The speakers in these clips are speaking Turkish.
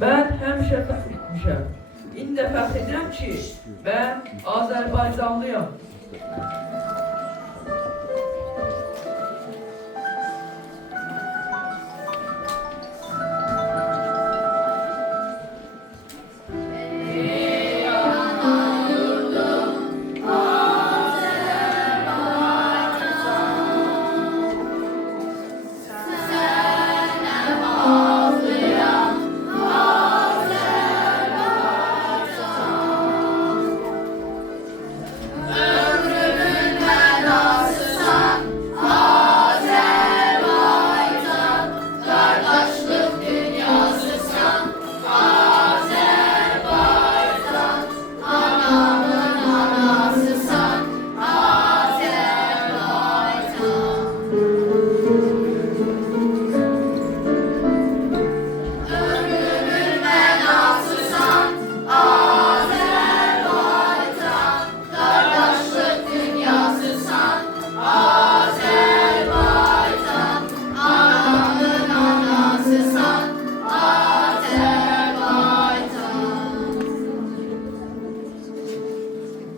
Ben həmişə fəxr etmişəm. İndi də fəxr edirəm ki, mən Azərbaycanlıyam.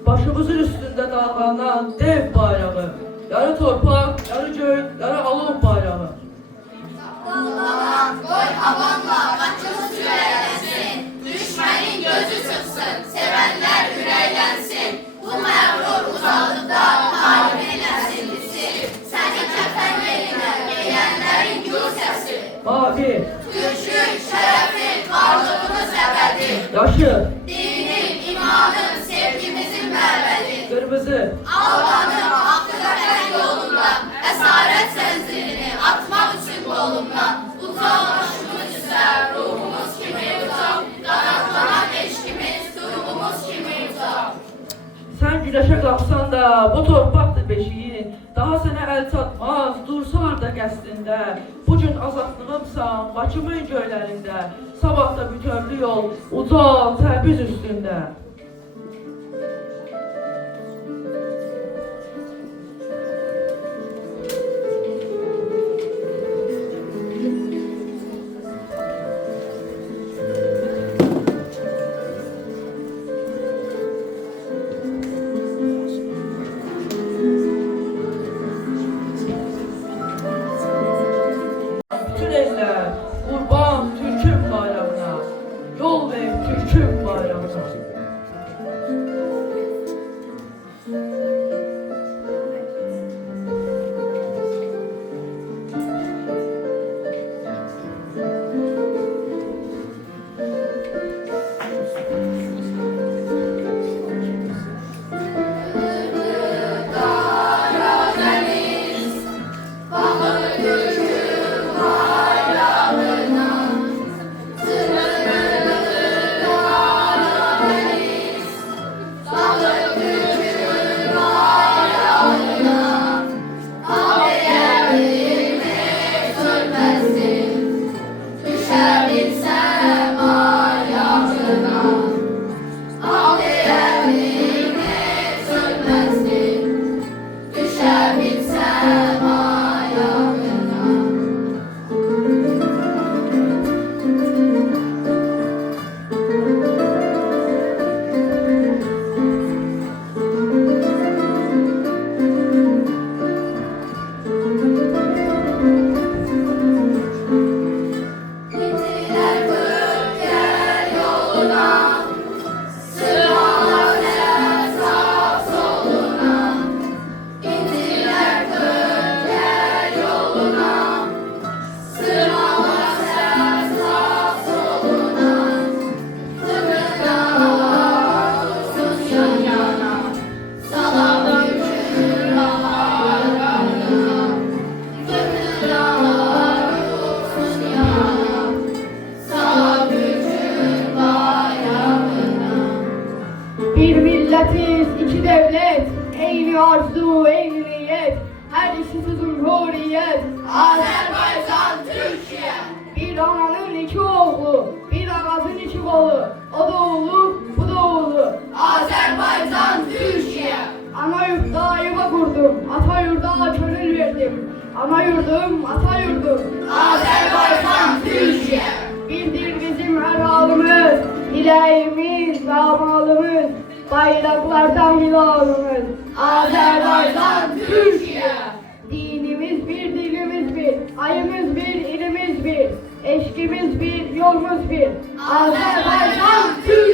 Başımızın üstünde dalgalan dev bayrağı, yarı torpak, yarı göy, yarı alov bayrağı. Dallanan, koy havanla, başımız yüreğlensin, düşmenin gözü çıksın, sevenler yüreğlensin. Bu məğrur uzaqlıqda talibin əsilisi, səni kəfən yerinə geyenlerin gür səsi. Mavi, Türkün, şərəfin, varlığımız əbədi, yaşıl, dinin, imanın, sevgimizin məbədi. kırmızı, Albanın hakkı vətən yolunda, əsarət zənzirini atmaq üçün qolumdan. Uzaq başımız üzə, ruhumuz kimi uzaq, qanatlanan eşkimiz, durumumuz kimi uzaq. Sen güneşe kalksan da bu torpaktır beşiğin, daha sana el çatmaz, dursalar da qəsdində. Bugün azadlığımsan, Bakımın göylərində, sabah da bütövlü yol, ucal Təbriz üstündə. Bütün eller kurban Türk'ün bayrağına, yol ver Türk'ün bayrağına. Bir milletiz, iki devlet, eyni arzu, eyni niyet, her ikisi cumhuriyet. Azerbaycan, Türkiye. Bir ananın iki oğlu, bir ağacın iki kolu, o da oğlu, bu da oğlu. Azerbaycan, Türkiye. Ana yurtta yuva kurdum, ata yurda gönül verdim. Ana yurdum, ata yurdum. Azerbaycan, Türkiye. Birdir bizim her zamalımız, bayraklarda hilalımız. Azerbaycan, Türkiye. Dinimiz bir, dilimiz bir, ayımız bir, ilimiz bir, eşkimiz bir, yolumuz bir. Azerbaycan, Türkiye.